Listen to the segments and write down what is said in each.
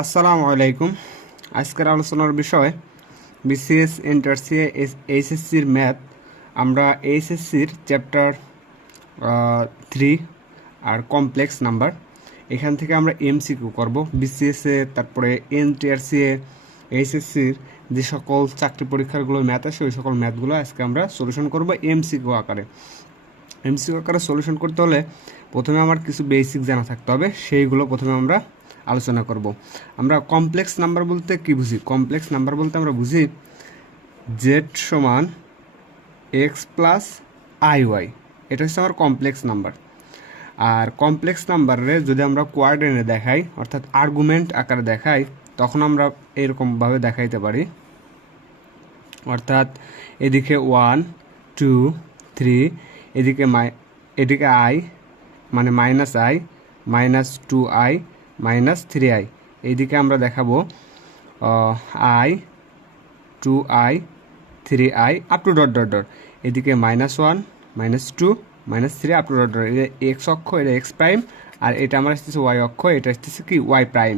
আসসালামু আলাইকুম। আজকের আলোচনার বিষয় বিসিএস ইন্টার সিএ এইচএসসির ম্যাথ। আমরা এইচএসসির চ্যাপ্টার 3 আর কমপ্লেক্স নাম্বার, এখান থেকে আমরা এমসিকিউ করব। বিসিএসে তারপরে এনটিআরসিএ এইচএসসির যে সকল চাকরি পরীক্ষাগুলো ম্যাথ আসে ওই সকল ম্যাথগুলো আজকে আমরা সলিউশন করব এমসিকিউ আকারে। এমসিকিউ আকারে সলিউশন করতে হলে প্রথমে আমার কিছু বেসিক জানা থাকতে হবে, সেইগুলো প্রথমে আমরা আলোচনা করব। আমরা কমপ্লেক্স নাম্বার বলতে কি বুঝি? কমপ্লেক্স নাম্বার বলতে আমরা বুঝি জেড সমান এক্স প্লাস আই ওয়াই, এটা হচ্ছে আমার কমপ্লেক্স নাম্বার। আর কমপ্লেক্স নাম্বারে যদি আমরা কোয়ার্ডিনেটে দেখাই, অর্থাৎ আর্গুমেন্ট আকারে দেখাই, তখন আমরা এরকমভাবে দেখাইতে পারি। অর্থাৎ এদিকে 1 2 3, এদিকে আই মানে minus I, minus 2i, minus 3i। এইদিকে আমরা দেখাবো I 2i 3i up to dot dot dot. এদিকে -1 -2 -3 আপ টু ডট ডট। এটা এক্স অক্ষ, এটা এক্স প্রাইম, আর এটা আমার আসতেছে ওয়াই অক্ষ, এটা আসতেছে কি ওয়াই প্রাইম।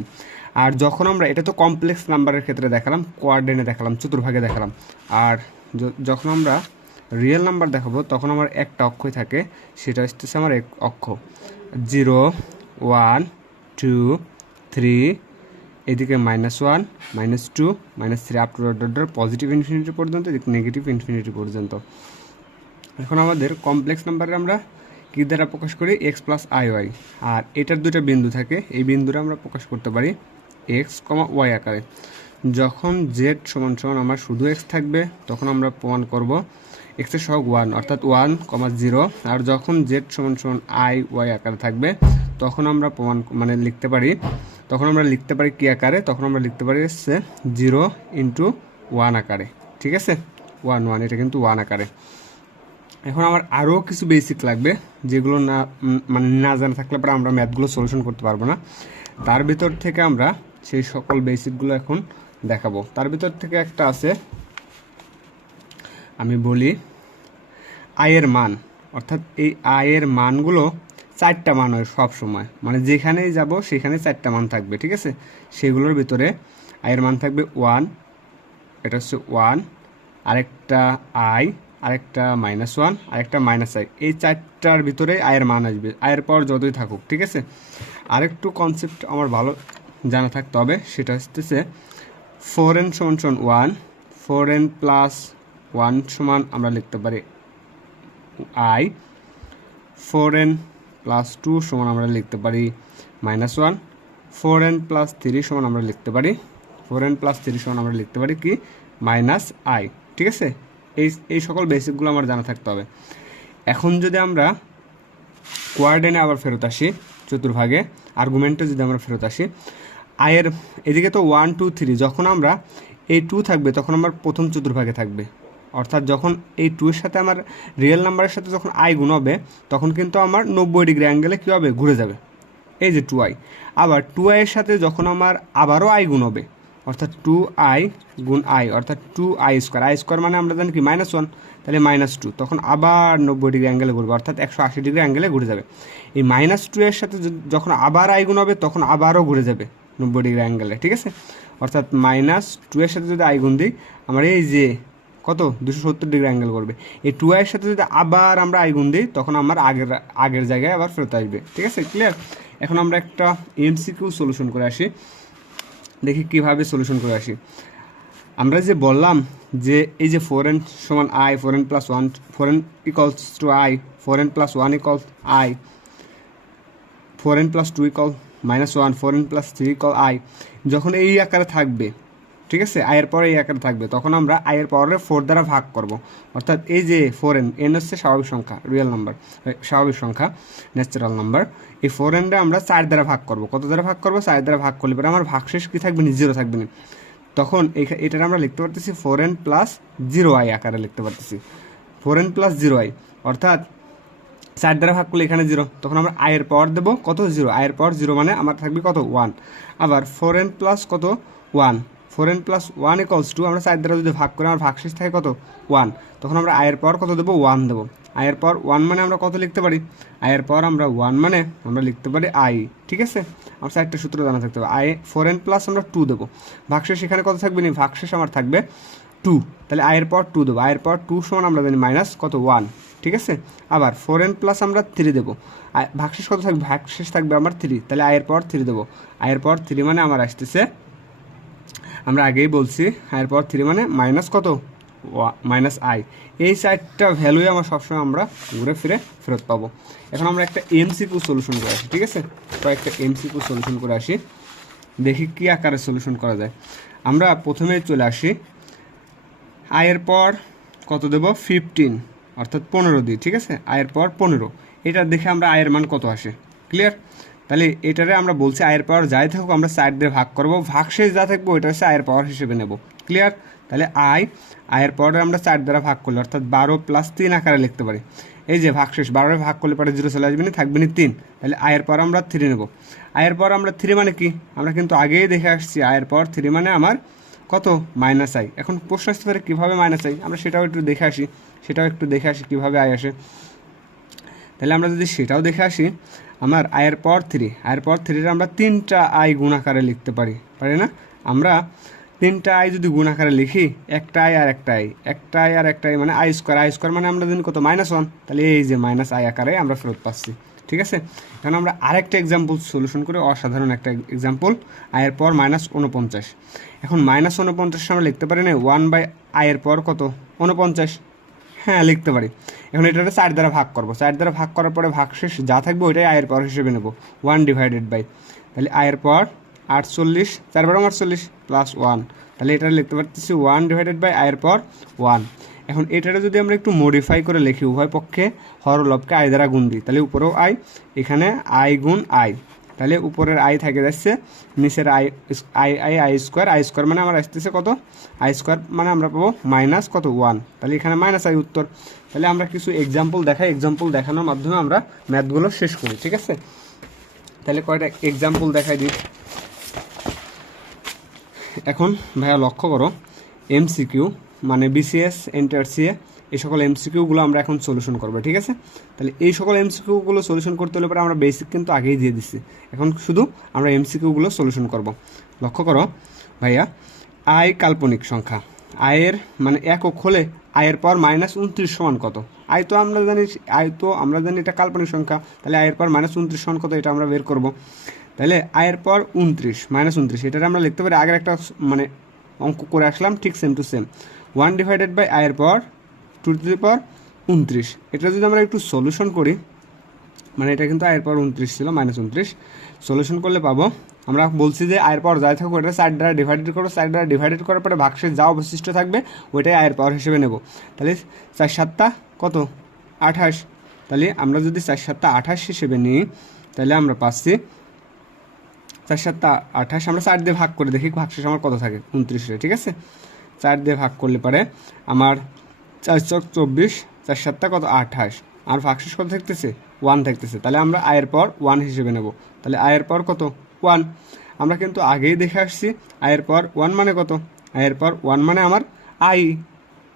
আর যখন আমরা, এটা তো কমপ্লেক্স নাম্বারের ক্ষেত্রে দেখালাম, কোয়ার্ডিনেটে দেখালাম, চতুর্ভাগে দেখালাম। আর যখন আমরা রিয়েল নাম্বার দেখাবো তখন আমার একটা অক্ষই থাকে, সেটা আসতেছে আমার এক অক্ষ। 0 1 2 3, এদিকে -1 -2 -3 up to dot dot, positive infinity পর্যন্ত, এদিকে নেগেটিভ ইনফিনিটি পর্যন্ত। এখন আমাদের কমপ্লেক্স নাম্বারে আমরা কী দ্বারা প্রকাশ করি? X plus i y. আর এটার দুটো বিন্দু থাকে, এই বিন্দুটা আমরা প্রকাশ করতে পারি এক্স কমা ওয়াই আকারে। যখন জেড সমান সমান আমার শুধু এক্স থাকবে তখন আমরা প্রমাণ করব এক্সের সহগ 1, অর্থাৎ 1, 0। আর যখন জেড সমান সমান আই ওয়াই আকারে থাকবে তখন আমরা লিখতে পারি, কি আকারে? তখন আমরা লিখতে পারি হচ্ছে 0 × 1 আকারে। ঠিক আছে, 1 1, এটা কিন্তু 1 আকারে। এখন আমার আরও কিছু বেসিক লাগবে, যেগুলো না জানা থাকলে পরে আমরা ম্যাথগুলো সলিউশন করতে পারবো না। তার ভিতর থেকে আমরা সেই সকল বেসিকগুলো এখন দেখাবো। তার ভিতর থেকে একটা আছে, আমি বলি আয়ের মান। অর্থাৎ এই আয়ের মানগুলো 4টা মান হয় সব সময়, মানে যেখানেই যাব সেখানে 4টা মান থাকবে। ঠিক আছে, সেগুলোর ভিতরে আয়ের মান থাকবে 1, এটা হচ্ছে 1, আরেকটা আই, আরেকটা -1, আরেকটা -i। এই 4টার ভিতরে আয়ের মান আসবে, আয়ের পর যতই থাকুক। ঠিক আছে, আরেকটু কনসেপ্ট আমার ভালো জানা থাকতে হবে, সেটা হচ্ছে 4n = 1, 4n + 1 সমান আমরা লিখতে পারি i, 4n + 2 সমান আমরা লিখতে পারি -1, 4n + 3 সমান আমরা লিখতে পারি, 4n + 3 সমান আমরা লিখতে পারি কি -i। ঠিক আছে, এই সকল বেসিকগুলো আমার জানা থাকতে হবে। এখন যদি আমরা কোয়ার্ডিনেটে আবার ফেরত আসি, চতুর্ভাগে আর্গুমেন্টে যদি আমরা ফেরত আসি, আয়ের এদিকে তো 1 2 3, যখন আমরা এই 2 থাকবে তখন আমার প্রথম চতুর্ভাগে থাকবে। অর্থাৎ যখন এই 2 এর সাথে আমার রিয়েল নাম্বারের সাথে যখন আই গুণ হবে তখন কিন্তু আমার 90 ডিগ্রি অ্যাঙ্গেলে কী হবে? ঘুরে যাবে, এই যে 2i। আবার 2i এর সাথে যখন আমার আবারও আই গুণ হবে, অর্থাৎ 2i গুণ i, অর্থাৎ 2i², i² মানে আমরা জানি কি -1, তাহলে -2, তখন আবার 90 ডিগ্রি অ্যাঙ্গেলে ঘুরবে, অর্থাৎ 180 ডিগ্রি অ্যাঙ্গেলে ঘুরে যাবে। এই -2 এর সাথে যখন আবার আই গুণ হবে তখন আবারও ঘুরে যাবে 90 ডিগ্রি অ্যাঙ্গেলে। ঠিক আছে, অর্থাৎ -2 এর সাথে যদি আই গুণ দিই, আমার এই যে কত 270 ডিগ্রি অ্যাঙ্গেল করবে। এই 2i এর সাথে যদি আবার আমরা আই গুণ দিই তখন আমার আগের জায়গায় আবার ফেরত আসবে। ঠিক আছে, ক্লিয়ার? এখন আমরা একটা এমসিকিউ সলিউশন করে আসি, দেখি কিভাবে সলিউশন করে আসি। আমরা যে বললাম যে এই যে 4n = i, 4n + 1, 4n = i, 4n + 1 = i, 4n + 2 -1, 4n + 3 i। যখন এই আকারে থাকবে, ঠিক আছে, আয়ের পরে এই আকারে থাকবে, তখন আমরা আয়ের পরে 4 দ্বারা ভাগ করব। অর্থাৎ এই যে 4n, n হচ্ছে স্বাভাবিক সংখ্যা, রিয়েল নাম্বার, স্বাভাবিক সংখ্যা, ন্যাচারাল নাম্বার। এই 4n-টা আমরা 4 দ্বারা ভাগ করব। কত দ্বারা ভাগ করব? 4 দ্বারা ভাগ করলে পরে আমার ভাগশেষ কী থাকবে? 0 থাকবে না। তখন এটার আমরা লিখতে পারতেছি 4n + 0i আকারে লিখতে পারতেছি, 4n + 0i। অর্থাৎ 4 দ্বারা ভাগ করলে এখানে 0, তখন আমরা আয়ের পাওয়ার দেবো কত? 0। আয়ের পাওয়ার 0 মানে আমার থাকবে কত? 1। আবার 4n + কত? 1, 4n প্লাস 1 ইকুয়ালস টু আমরা 4 দ্বারা যদি ভাগ করি আমার ভাগশেষ থাকে কত 1, তখন আমরা আয়ের পাওয়ার কত দেবো 1 দেবো। আয়ের পাওয়ার 1 মানে আমরা কত লিখতে পারি, আয়ের পাওয়ার আমরা 1 মানে আমরা লিখতে পারি আই, ঠিক আছে। আমার 4টা সূত্র জানা থাকতে হবে। 4n প্লাস আমরা 2 দেবো, ভাগশেষ এখানে কত থাকবে নি, ভাগশেষ আমার থাকবে 2, তাহলে আয়ের পাওয়ার 2 দেবো। আয়ের পাওয়ার 2 সমান আমরা জানি মাইনাস কত 1, ঠিক আছে। আবার 4n প্লাস আমরা 3 দেবো, ভাগশেষ কত থাকবে, ভাগশেষ থাকবে আমার 3, তাহলে আয়ের পাওয়ার 3 দেবো। আয়ের পাওয়ার 3 মানে আমার আসতেছে, আমরা আগেই বলছি আয়ের পাওয়ার 3 মানে মাইনাস কত মাইনাস আই। এই 4টা ভ্যালুই আমার সবসময় আমরা ঘুরে ফিরে ফেরত পাবো। এখন আমরা একটা এমসিকিউ সলিউশন করে আসি, ঠিক আছে। কয়েকটা এমসিকিউ সলিউশন করে আসি, দেখি কী আকারে সলিউশন করা যায়। আমরা প্রথমে চলে আসি, আয়ের পর কত দেব 15 অর্থাৎ 15 দিই, ঠিক আছে। আয়ের পর 15, এটা দেখে আমরা আয়ের মান কত আসে, ক্লিয়ার। তাহলে এটারে আমরা বলছি আয়ের পাওয়ার যাই থাকুক আমরা 4 দিয়ে ভাগ করবো, ভাগশেষ যা থাকবো ওইটা হচ্ছে আয়ের পাওয়ার হিসেবে নেব, ক্লিয়ার। তাহলে আয়ের পাওয়ার আমরা 4 দ্বারা ভাগ করলে অর্থাৎ 12 প্লাস 3 আকারে লিখতে পারি। এই যে ভাগশেষ 12 ভাগ করলে পরে 0 চলে আসবে না, থাকবে না 3, তাহলে আয়ের পাওয়ার আমরা 3 নেব। আয়ের পাওয়ার আমরা 3 মানে কি, আমরা কিন্তু আগেই দেখে আসছি আয়ের পাওয়ার 3 মানে আমার কত মাইনাস আই। এখন প্রশ্ন আসতে পারে কীভাবে মাইনাস আই, আমরা সেটাও একটু দেখে আসি কীভাবে আয় আসে। তাহলে আমরা যদি সেটাও দেখে আসি, আমার আয়ের পাওয়ার 3, আয়ের পাওয়ার 3 আমরা 3টা আই গুণ আকারে লিখতে পারি না। আমরা 3টা আই যদি গুণ আকারে লিখি, একটা আই আর একটা আই, একটা আই আর একটা আই মানে আই স্কোয়ার মানে আমরা জানি কত -1, তাহলে এই যে মাইনাস আই আকারে আমরা ফেরত পাচ্ছি, ঠিক আছে। এখন আমরা আরেকটা এক্সাম্পল সলিউশন করে, অসাধারণ একটা এক্সাম্পল, আয়ের পাওয়ার -49। এখন -49 আমরা লিখতে পারি না 1 আয়ের পাওয়ার কত 49, হ্যাঁ লিখতে পারি। এখন এটাকে 4 দ্বারা ভাগ করবো, 4 দ্বারা ভাগ করার পরে ভাগশেষ যা থাকবে ওইটাই আয়ের পাওয়ার হিসেবে নেব, 1/, তাহলে আয়ের পাওয়ার 48, 4 × 48 প্লাস 1, তাহলে এটা লিখতে পারতেছি 1/, আয়ের পাওয়ার 1। এখন এটাকে যদি আমরা একটু মডিফাই করে লিখি, উভয় পক্ষে হরলবকে আই দ্বারা গুণ দিই, তাহলে উপরেও আই, এখানে আই গুণ আই, তাহলে উপরের আই থাকে যাচ্ছে, নিচের আই স্কোয়ার মানে আমার আসতেছে কত, আই স্কোয়ার মানে আমরা পাবো মাইনাস কত 1, তাহলে এখানে মাইনাস আই উত্তর। তাহলে আমরা কিছু এক্সাম্পল দেখাই, এক্সাম্পল দেখানোর মাধ্যমে আমরা ম্যাথগুলো শেষ করি, ঠিক আছে। তাহলে কয়টা এক্সাম্পল দেখাই দিই। এখন ভাইয়া লক্ষ্য করো, এমসিকিউ মানে বিসিএস এনটিআরসিএ এই সকল এমসিকিউগুলো আমরা এখন সলিউশন করবো, ঠিক আছে। তাহলে এই সকল এমসিকিউগুলো সলিউশন করতে হলে পরে আমরা বেসিক কিন্তু আগেই দিয়ে দিচ্ছি, এখন শুধু আমরা এমসিকিউগুলো সলিউশন করব। লক্ষ্য করো ভাইয়া, আয় কাল্পনিক সংখ্যা, আয়ের মানে একক হলে আয়ের পাওয়ার -29 সমান কত। আয় তো আমরা জানি এটা কাল্পনিক সংখ্যা, তাহলে আয়ের পাওয়ার -29 সমান কত এটা আমরা বের করব। তাহলে আয়ের পাওয়ার 29 এটা আমরা লিখতে পারি, আগের একটা মানে অঙ্ক করে আসলাম ঠিক সেম টু সেম, 1/, আয়ের পাওয়ার 2^29। এটা যদি আমরা একটু সলিউশন করি, মানে এটা কিন্তু আয়ের পাওয়ার 29 ছিল, -29 সলিউশন করলে পাবো, আমরা বলছি যে আয়ের পাওয়ার যাই থাকুক এটা 4 দ্বারা ডিভাইডেড করবো, 4 দ্বারা ডিভাইডেড করার পরে ভাগশেষ যা অবশিষ্ট থাকবে ওইটাই আয়ের পাওয়ার হিসেবে নেব। তাহলে 4 7 কত 28, তাহলে আমরা যদি 4 7 28 হিসেবে নিই, তাহলে আমরা পাচ্ছি 4 7 28, আমরা 4 দিয়ে ভাগ করে দেখি ভাগশেষ আমার কত থাকে 29, ঠিক আছে। 4 দিয়ে ভাগ করলে পারে আমার 4 × 24, 4 7 কত 28, আর ভাগশেষ কত থাকতেছে 1 থাকতেছে, তাহলে আমরা আয়ের পাওয়ার 1 হিসেবে নেব। তাহলে আয়ের পাওয়ার কত 1, আমরা কিন্তু আগেই দেখে আসছি আয়ের পাওয়ার 1 মানে কত, আয়ের পাওয়ার 1 মানে আমার আই,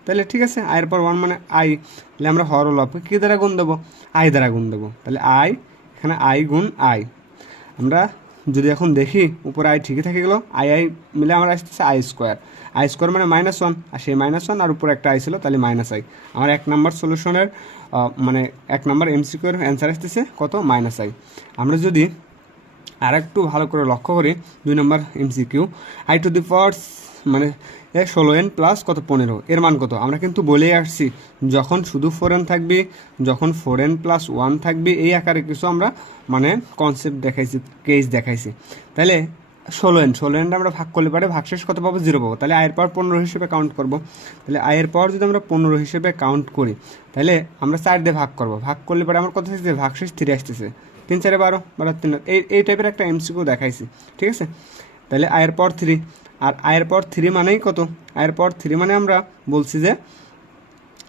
তাহলে ঠিক আছে, আয়ের পাওয়ার 1 মানে আই, তাহলে আমরা হরলবকে কী দ্বারা গুণ দেবো, আই দ্বারা গুণ দেবো। তাহলে আই, এখানে আই গুণ আই, আমরা যদি এখন দেখি উপরে আই ঠিকই থেকে গেলো, আই মিলে আমার আসতেছে আই স্কোয়ার মানে -1, আর সেই -1 আর উপরে একটা আই ছিল, তাহলে মাইনাস আই। আমার 1 নম্বর সলিউশনের মানে 1 নম্বর এমসিকিউর অ্যান্সার আসতেছে কত -আই। আমরা যদি আর একটু ভালো করে লক্ষ্য করি, 2 নম্বর এমসিকিউ, আই টু দি পাওয়ার মানে 16n প্লাস কত 15, এর মান কত। আমরা কিন্তু বলেই আসছি যখন শুধু 4n থাকবে, যখন 4n প্লাস 1 থাকবে, এই আকারে কিছু আমরা মানে কনসেপ্ট দেখাইছি, কেস দেখাইছি। তাহলে 16n আমরা ভাগ করলে পারে ভাগশেষ কত পাবো 0 পাবো, তাহলে আয়ের পাওয়ার 15 হিসেবে কাউন্ট করব। তাহলে আয়ের পাওয়ার যদি আমরা 15 হিসেবে কাউন্ট করি, তাহলে আমরা 4 দিয়ে ভাগ করবো, ভাগ করলে পরে আমার কত আসছে ভাগশেষ 3 আসতেছে, 3 4 12 12 3, এই টাইপের একটা এমসিকিউ দেখাইছি, ঠিক আছে। তাহলে আয়ের পাওয়ার 3, আর আয়ের পাওয়ার 3 মানেই কত, আয়ের পাওয়ার 3 মানে আমরা বলছি যে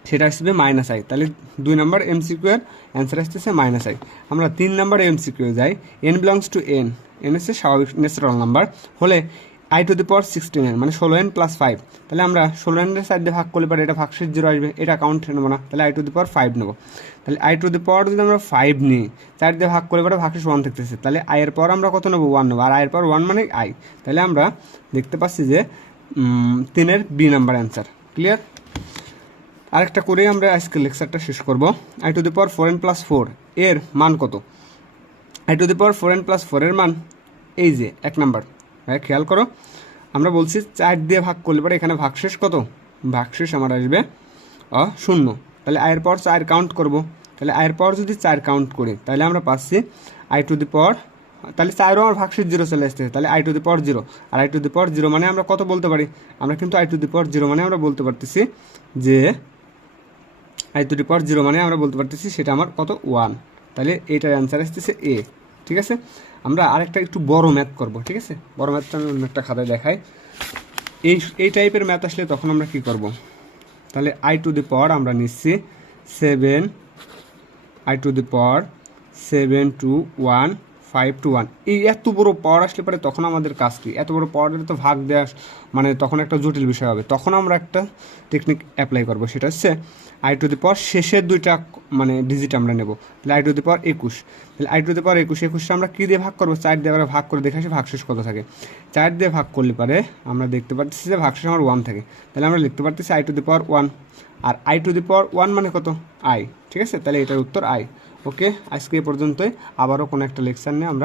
সেটা আসবে -আই, তাহলে 2 নম্বর এমসিকিউ এর অ্যান্সার আসতেছে -আই। আমরা 3 নম্বর এমসিকিউ যাই, n বিলংস টু n হচ্ছে স্বাভাবিক ন্যাচারাল নাম্বার হলে I to the power 16n মানে 16n প্লাস 5, তাহলে আমরা 16n এর সাইড দিয়ে ভাগ করলে পারে এটা ভাগশেষ 0 আসবে, এটা কাউন্ট নেবো না, তাহলে আই টু দি পাওয়ার 5 নেবো। তাহলে আই টু দি পাওয়ার যদি আমরা 5 নিই, 4 দিয়ে ভাগ করলে পারে ভাগশেষ 1 থাকতেছে, তাহলে আয়ের পর আমরা কত নেবো 1 নেবো, আর আয়ের পর 1 মানে আই। তাহলে আমরা দেখতে পাচ্ছি যে 3-এর বি নাম্বার অ্যান্সার। ক্লিয়ার? আরেকটা করেই আমরা আজকের লেকচারটা শেষ করব। I to the power 4n plus 4 এর মান কত? I to the power 4n plus 4 এর মান এই যে 1 নাম্বার। খেয়াল করো, আমরা বলছি 4 দিয়ে ভাগ করলে পরে এখানে ভাগশেষ কত? ভাগশেষ আমার আসবে 0। তাহলে আয়ের পর 4 কাউন্ট করব, তাহলে আয়ের পর যদি 4 কাউন্ট করি তাহলে আমরা পাচ্ছি আই টু দি পাওয়ার, তাহলে 4ও আমার ভাগশেষ 0 চলে আসতেছে, তাহলে আই টু দি পাওয়ার 0। আর আই টু দি পাওয়ার 0 মানে আমরা কত বলতে পারি? আমরা কিন্তু আই টু দি পাওয়ার 0 মানে আমরা বলতে পারতেছি যে আই টু দি পাওয়ার 0 মানে আমরা বলতে পারতেছি সেটা আমার কত? 1। তাহলে এইটার অ্যান্সার আসতেছে এ। ঠিক আছে, আমরা আরেকটা একটু বড় ম্যাথ করব। ঠিক আছে, বড় ম্যাথটা আমি অন্য একটা খাতায় দেখাই। এই টাইপের ম্যাথ আসলে তখন আমরা কি করব? তাহলে আই টু দি পাওয়ার আমরা নিচ্ছি 7, I to the power 7 to 1 5 to 1। এই এত বড় পাওয়ার আসলে পরে তখন আমাদের কাজ কি? এত বড় পাওয়ারের তো ভাগ দেওয়া মানে তখন একটা জটিল বিষয় হবে। তখন আমরা একটা টেকনিক অ্যাপ্লাই করব, সেটা হচ্ছে আই টু দি পাওয়ার শেষের দুইটা মানে ডিজিট আমরা নেব। তাহলে আই টু দি পাওয়ার 21, তাহলে আই টু দি পাওয়ার 21 আমরা কী দিয়ে ভাগ করবো? 4 দিয়ে আমরা ভাগ করে দেখে আসি ভাগশেষ কত থাকে। 4 দিয়ে ভাগ করলে পারে আমরা দেখতে পাচ্ছি যে ভাগশেষ আমার 1 থাকে, তাহলে আমরা লিখতে পারতেছি আই টু দি পাওয়ার 1। আর আই টু দি পাওয়ার 1 মানে কত? আই। ঠিক আছে, তাহলে এটার উত্তর আই। ওকে, আজকে এই পর্যন্তই। আবারও কোনো একটা লেকচার নিয়ে আমরা